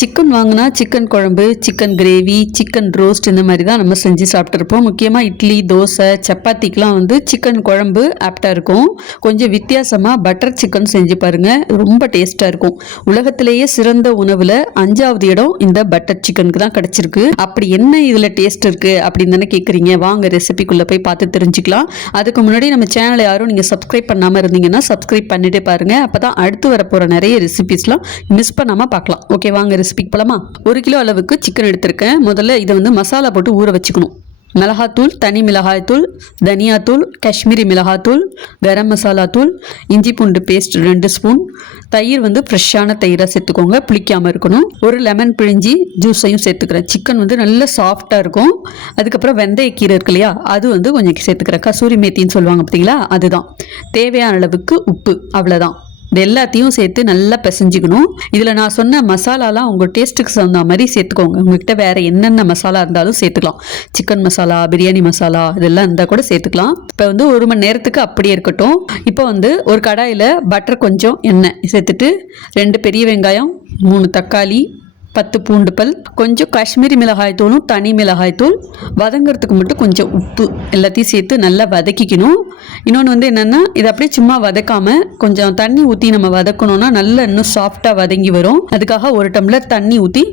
Chicken வாங்கினா chicken குழம்பு chicken gravy chicken roast இந்த மாதிரி தான் நம்ம செஞ்சு சாப்பிட்ருப்போம் முக்கியமாக இட்லி தோசை சப்பாத்திக்கெலாம் வந்து சிக்கன் குழம்பு ஆப்டாக இருக்கும். கொஞ்சம் வித்தியாசமாக பட்டர் சிக்கன் செஞ்சு பாருங்கள் ரொம்ப டேஸ்ட்டாக இருக்கும். உலகத்திலேயே சிறந்த உணவில் அஞ்சாவது இடம் இந்த பட்டர் சிக்கனுக்கு தான் கிடச்சிருக்கு. அப்படி என்ன இதில் டேஸ்ட் இருக்குது அப்படின்னு தானே கேட்குறீங்க வாங்க ரெசிபிக்குள்ளே போய் பார்த்து தெரிஞ்சுக்கலாம். அதுக்கு முன்னாடி நம்ம சேனலை யாரும் நீங்கள் சப்ஸ்கிரைப் பண்ணாமல் இருந்தீங்கன்னா சப்ஸ்கிரைப் பண்ணிட்டே பாருங்கள் அப்போ தான் அடுத்து வரப்போகிற நிறைய ரெசிபிஸ்லாம் மிஸ் பண்ணாமல் பார்க்கலாம். ஓகே வாங்க ரெசிபிக்கு போலாமா ஒரு கிலோ அளவுக்கு சிக்கன் எடுத்திருக்கேன். முதல்ல இதை வந்து மசாலா போட்டு ஊற வச்சுக்கணும். மிளகாத்தூள் தனி மிளகாய்த்தூள் தனியாத்தூள் காஷ்மீரி மிளகாத்தூள் கரம் மசாலா தூள் இஞ்சி பூண்டு பேஸ்ட் ரெண்டு ஸ்பூன் தயிர் வந்து ஃப்ரெஷ்ஷான தயிராக சேர்த்துக்கோங்க. புளிக்காமல் இருக்கணும். ஒரு லெமன் பிழிஞ்சி ஜூஸையும் சேர்த்துக்கிறேன். சிக்கன் வந்து நல்ல சாஃப்டாக இருக்கும். அதுக்கப்புறம் வெந்தயக்கீரை இருக்கு இல்லையா? அது வந்து கொஞ்சம் சேர்த்துக்கிறேன். கசூரி மேத்தின்னு சொல்லுவாங்க பார்த்தீங்களா? அதுதான். தேவையான அளவுக்கு உப்பு அவ்வளோதான் இது எல்லாத்தையும் சேர்த்து நல்லா பிசைஞ்சிக்கணும். இதில் நான் சொன்ன மசாலாலாம் உங்கள் டேஸ்ட்டுக்கு தகுந்த மாதிரி சேர்த்துக்கோங்க. உங்ககிட்ட வேறு என்னென்ன மசாலா இருந்தாலும் சேர்த்துக்கலாம். சிக்கன் மசாலா பிரியாணி மசாலா இதெல்லாம் இருந்தால் கூட சேர்த்துக்கலாம். இப்போ வந்து ஒரு மணி நேரத்துக்கு அப்படியே இருக்கட்டும். இப்போ வந்து ஒரு கடாயில் பட்டர் கொஞ்சம் எண்ணெய் சேர்த்துட்டு ரெண்டு பெரிய வெங்காயம் மூணு தக்காளி பத்து பூண்டு பல் கொஞ்சம் காஷ்மீரி மிளகாய் தூளும் தனி மிளகாய் தூள். வதங்கிறதுக்கு மட்டும் கொஞ்சம் உப்பு எல்லாத்தையும் சேர்த்து நல்லா வதக்கிக்கணும். இன்னொன்று வந்து என்னென்னா இதை அப்படியே சும்மா வதக்காமல் கொஞ்சம் தண்ணி ஊற்றி நம்ம வதக்கணும்னா நல்லா இன்னும் சாஃப்டாக வதங்கி வரும். அதுக்காக ஒரு டம்ளர் தண்ணி ஊற்றி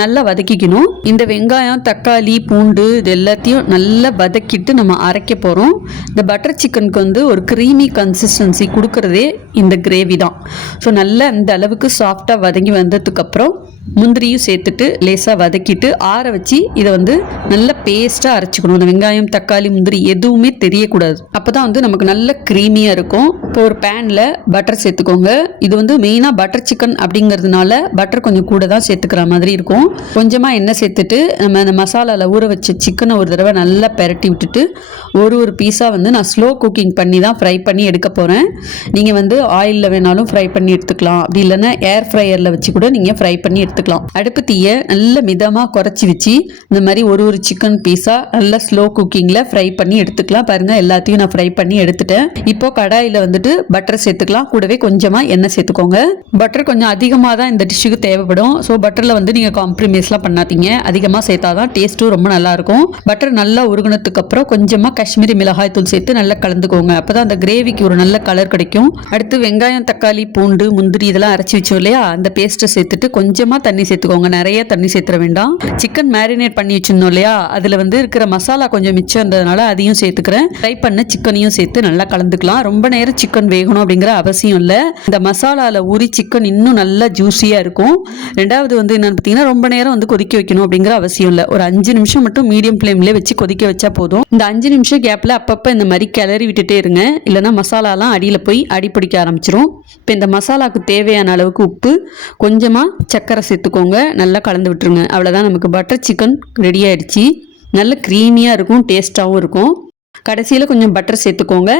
நல்லா வதக்கிக்கணும். இந்த வெங்காயம் தக்காளி பூண்டு இது எல்லாத்தையும் நல்லா வதக்கிட்டு நம்ம அரைக்க போகிறோம் இந்த பட்டர் சிக்கனுக்கு வந்து ஒரு க்ரீமி கன்சிஸ்டன்சி கொடுக்குறதே இந்த கிரேவி தான். ஸோ நல்லா அந்த அளவுக்கு சாஃப்டாக வதங்கி வந்ததுக்கப்புறம் முந்திரியும் சேர்த்துட்டு லேசாக வதக்கிட்டு ஆற வச்சு இதை வந்து நல்ல பேஸ்ட்டாக அரைச்சிக்கணும். அந்த வெங்காயம் தக்காளி முந்திரி எதுவுமே தெரியக்கூடாது. அப்போ தான் வந்து நமக்கு நல்ல க்ரீமியாக இருக்கும். இப்போ ஒரு பேனில் பட்டர் சேர்த்துக்கோங்க. இது வந்து மெயினாக பட்டர் சிக்கன் அப்படிங்கிறதுனால பட்டர் கொஞ்சம் கூட தான் சேர்த்துக்கிற மாதிரி இருக்கும். கொஞ்சமாக எண்ணெய் சேர்த்துட்டு நம்ம அந்த மசாலாவில் ஊற வச்ச சிக்கனை ஒரு தடவை நல்லா பெரட்டி விட்டுட்டு ஒரு ஒரு பீஸாக வந்து நான் ஸ்லோ குக்கிங் பண்ணி தான் ஃப்ரை பண்ணி எடுக்க போகிறேன் நீங்கள் வந்து ஆயிலில் வேணாலும் ஃப்ரை பண்ணி எடுத்துக்கலாம். அப்படி இல்லைன்னா ஏர் ஃப்ரையரில் வச்சு கூட நீங்கள் ஃப்ரை பண்ணி எடுத்து எடுத்துக்கலாம் அடுப்பு தீயை நல்ல மிதமாக குறைச்சி வச்சு இந்த மாதிரி ஒரு ஒரு சிக்கன் பீஸாக நல்லா ஸ்லோ குக்கிங்கில் ஃப்ரை பண்ணி எடுத்துக்கலாம். பாருங்கள் எல்லாத்தையும் நான் ஃப்ரை பண்ணி எடுத்துட்டேன். இப்போ கடாயில் வந்துட்டு பட்டர் சேர்த்துக்கலாம். கூடவே கொஞ்சமாக எண்ணெய் சேர்த்துக்கோங்க. பட்டர் கொஞ்சம் அதிகமாக தான் இந்த டிஷ்ஷுக்கு தேவைப்படும். ஸோ பட்டரில் வந்து நீங்கள் காம்ப்ரமைஸ்லாம் பண்ணாதீங்க. அதிகமாக சேர்த்தா தான் டேஸ்ட்டும் ரொம்ப நல்லாயிருக்கும் பட்டர் நல்லா உருகுனதுக்கு அப்புறம் கொஞ்சமாக காஷ்மீரி மிளகாய் தூள் சேர்த்து நல்லா கலந்துக்கோங்க. அப்போ தான் அந்த கிரேவிக்கு ஒரு நல்ல கலர் கிடைக்கும். அடுத்து வெங்காயம் தக்காளி பூண்டு முந்திரி இதெல்லாம் அரைச்சி வச்சோம் இல்லையா? அந்த பேஸ்ட்டை சேர்த்துட்டு கொஞ்சமாக தண்ணி சேர்த்துக்கோங்க. நிறைய தண்ணி சேர்த்துற வேண்டாம். சிக்கன் மேரினேட் பண்ணி வச்சிருந்தோம் இல்லையா? அதில் வந்து இருக்கிற மசாலா கொஞ்சம் மிச்சம் இருந்ததுனால அதையும் சேர்த்துக்கிறேன். ஃப்ரை பண்ண சிக்கனையும் சேர்த்து நல்லா கலந்துக்கலாம். ரொம்ப நேரம் சிக்கன் வேகணும் அப்படிங்கிற அவசியம் இல்லை. இந்த மசாலாவில் ஊறி சிக்கன் இன்னும் நல்லா ஜூஸியாக இருக்கும். ரெண்டாவது வந்து என்னென்னு பார்த்தீங்கன்னா ரொம்ப நேரம் வந்து கொதிக்க வைக்கணும் அப்படிங்கிற அவசியம் இல்லை. ஒரு அஞ்சு நிமிஷம் மட்டும் மீடியம் ஃப்ளேம்லேயே வச்சு கொதிக்க வச்சா போதும். இந்த அஞ்சு நிமிஷம் கேப்பில் அப்பப்போ இந்த மாதிரி கிளறி விட்டுட்டே இருங்க. இல்லைனா மசாலாலாம் அடியில் போய் அடி பிடிக்க ஆரம்பிச்சிரும். இப்போ இந்த மசாலாவுக்கு தேவையான அளவுக்கு உப்பு கொஞ்சமாக சர்க்கரை சேர்த்துக்கோங்க. நல்லா கலந்து விட்டுருங்க. அவ்வளோதான் நமக்கு பட்டர் சிக்கன் ரெடி ஆயிடுச்சு. நல்ல க்ரீமியாக இருக்கும் டேஸ்ட்டாகவும் இருக்கும். கடைசியில் கொஞ்சம் பட்டர் சேர்த்துக்கோங்க.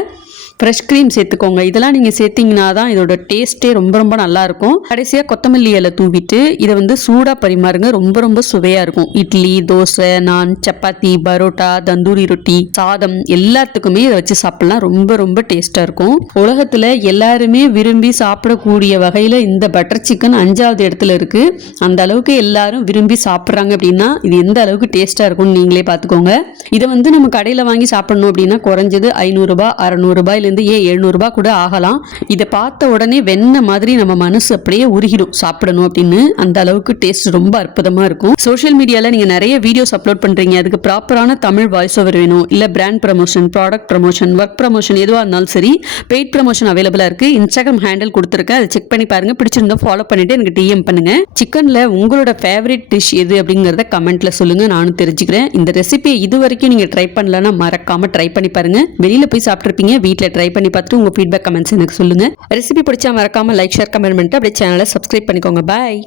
ஃப்ரெஷ் க்ரீம் சேர்த்துக்கோங்க. இதெல்லாம் நீங்கள் சேர்த்திங்கன்னா தான் இதோட டேஸ்ட்டே ரொம்ப ரொம்ப நல்லாயிருக்கும் கடைசியாக கொத்தமல்லி இலை தூவிட்டு இதை வந்து சூடாக பரிமாறுங்க. ரொம்ப ரொம்ப சுவையாக இருக்கும். இட்லி தோசை நான் சப்பாத்தி பரோட்டா தந்தூரி ரொட்டி சாதம் எல்லாத்துக்குமே இதை வச்சு சாப்பிட்லாம். ரொம்ப ரொம்ப டேஸ்ட்டாக இருக்கும். உலகத்தில் எல்லாருமே விரும்பி சாப்பிடக்கூடிய வகையில் இந்த பட்டர் சிக்கன் அஞ்சாவது இடத்துல இருக்குது அந்த அளவுக்கு எல்லாரும் விரும்பி சாப்பிட்றாங்க அப்படின்னா இது எந்த அளவுக்கு டேஸ்ட்டாக இருக்கும்னு நீங்களே பார்த்துக்கோங்க. இதை வந்து நம்ம கடையில் வாங்கி சாப்பிடணும் அப்படின்னா குறைஞ்சது ஐநூறுரூபா அறநூறுபாயில இருந்து ஏன் எழுநூறுபா கூட ஆகலாம்? இதை பார்த்த உடனே வெண்ண மாதிரி நம்ம மனசு அப்படியே உருகிடும். சாப்பிடணும் அப்படின்னு அந்த அளவுக்கு டேஸ்ட் ரொம்ப அற்புதமாக இருக்கும். சோஷியல் மீடியாவில் நீங்கள் நிறைய வீடியோஸ் அப்லோட் பண்ணுறீங்க அதுக்கு ப்ராப்பரான தமிழ் வாய்ஸ் ஓவர் வேணும். இல்லை brand promotion product promotion work promotion எதுவாக இருந்தாலும் சரி பெய்ட் ப்ரமோஷன் அவைலபிளாக இருக்குது இன்ஸ்டாகிராம் ஹேண்டில் கொடுத்துருக்கேன். அதை செக் பண்ணி பாருங்க. பிடிச்சிருந்தா ஃபாலோ பண்ணிட்டு எனக்கு டிஎம் பண்ணுங்க. சிக்கனில் உங்களோட ஃபேவரட் டிஷ் எது அப்படிங்கிறத கமெண்ட்ல சொல்லுங்க. நானும் தெரிஞ்சுக்கிறேன். இந்த ரெசிபியை இது வரைக்கும் நீங்கள் ட்ரை பண்ணலன்னா மறக்காம ட்ரை பண்ணி பாருங்க. வெளியில் போய் சாப்பிட்ருப்பீங்க வீட்டில் ட்ரை பண்ணி பார்த்துட்டு உங்கள் ஃபீட்பேக் கமெண்ட்ஸ் எனக்கு சொல்லுங்கள் ரெசிபி பிடிச்சா மறக்காமல் லைக் ஷேர் கமெண்ட் பண்ணிட்டு அப்படியே சேனலை சப்ஸ்கிரைப் பண்ணிக்கோங்க. பாய்